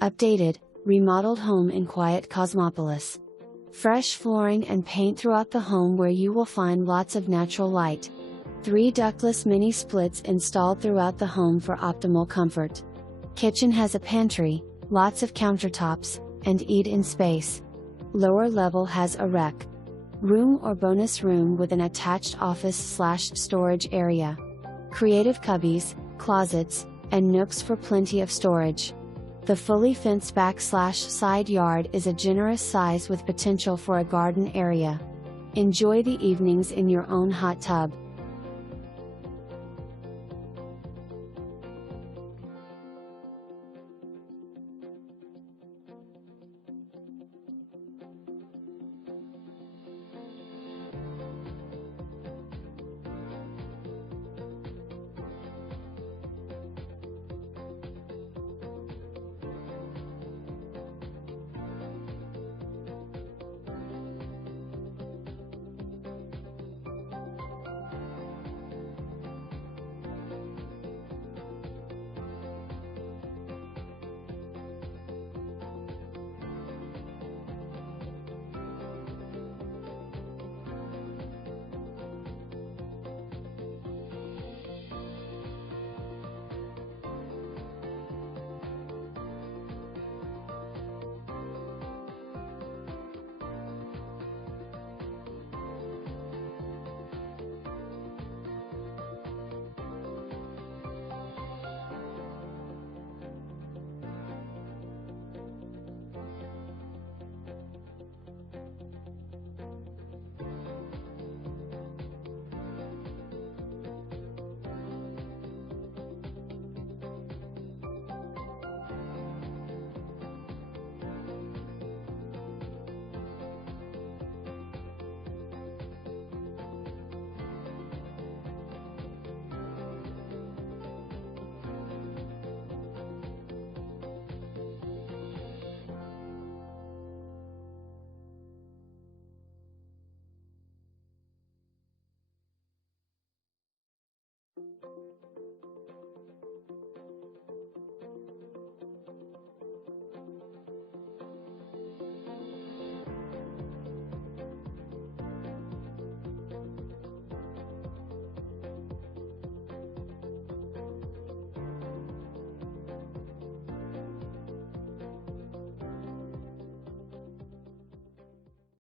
Updated, remodeled home in quiet Cosmopolis. Fresh flooring and paint throughout the home where you will find lots of natural light. 3 ductless mini splits installed throughout the home for optimal comfort. Kitchen has a pantry, lots of countertops, and eat-in space. Lower level has a rec room or bonus room with an attached office/storage area. Creative cubbies, closets, and nooks for plenty of storage. The fully fenced back/side yard is a generous size with potential for a garden area. Enjoy the evenings in your own hot tub.